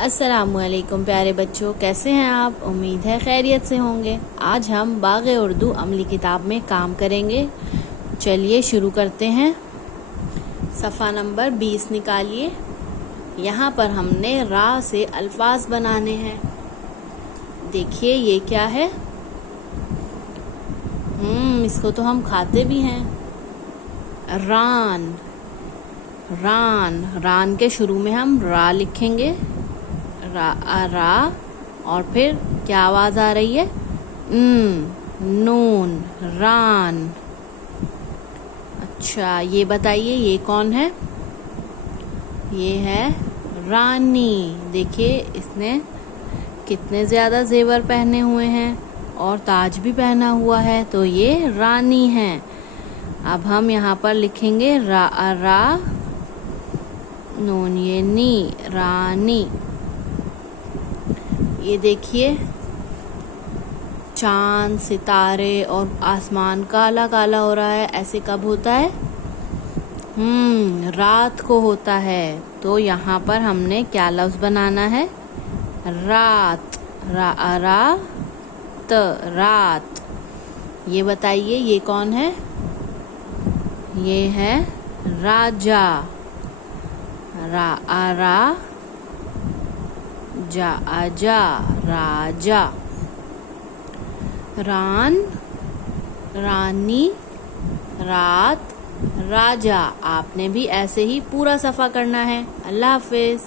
अस्सलामुअलैकुम प्यारे बच्चों, कैसे हैं आप। उम्मीद है खैरियत से होंगे। आज हम बाग़े उर्दू अमली किताब में काम करेंगे। चलिए शुरू करते हैं। सफ़ा नंबर 20 निकालिए। यहाँ पर हमने रा से अल्फाज बनाने हैं। देखिए ये क्या है। इसको तो हम खाते भी हैं। रान, रान, रान के शुरू में हम रा लिखेंगे। रा और फिर क्या आवाज आ रही है, नून, रान। अच्छा ये बताइए ये कौन है। ये है रानी। देखिए इसने कितने ज्यादा जेवर पहने हुए हैं और ताज भी पहना हुआ है, तो ये रानी है। अब हम यहाँ पर लिखेंगे रा नून ये नी, रानी। ये देखिए चांद, सितारे और आसमान काला काला हो रहा है। ऐसे कब होता है? रात को होता है। तो यहाँ पर हमने क्या लफ्ज बनाना है? रात, रात। ये बताइए ये कौन है? ये है राजा। आजा, राजा। रान, रानी, रात, राजा। आपने भी ऐसे ही पूरा सफ़ा करना है। अल्लाह हाफिज।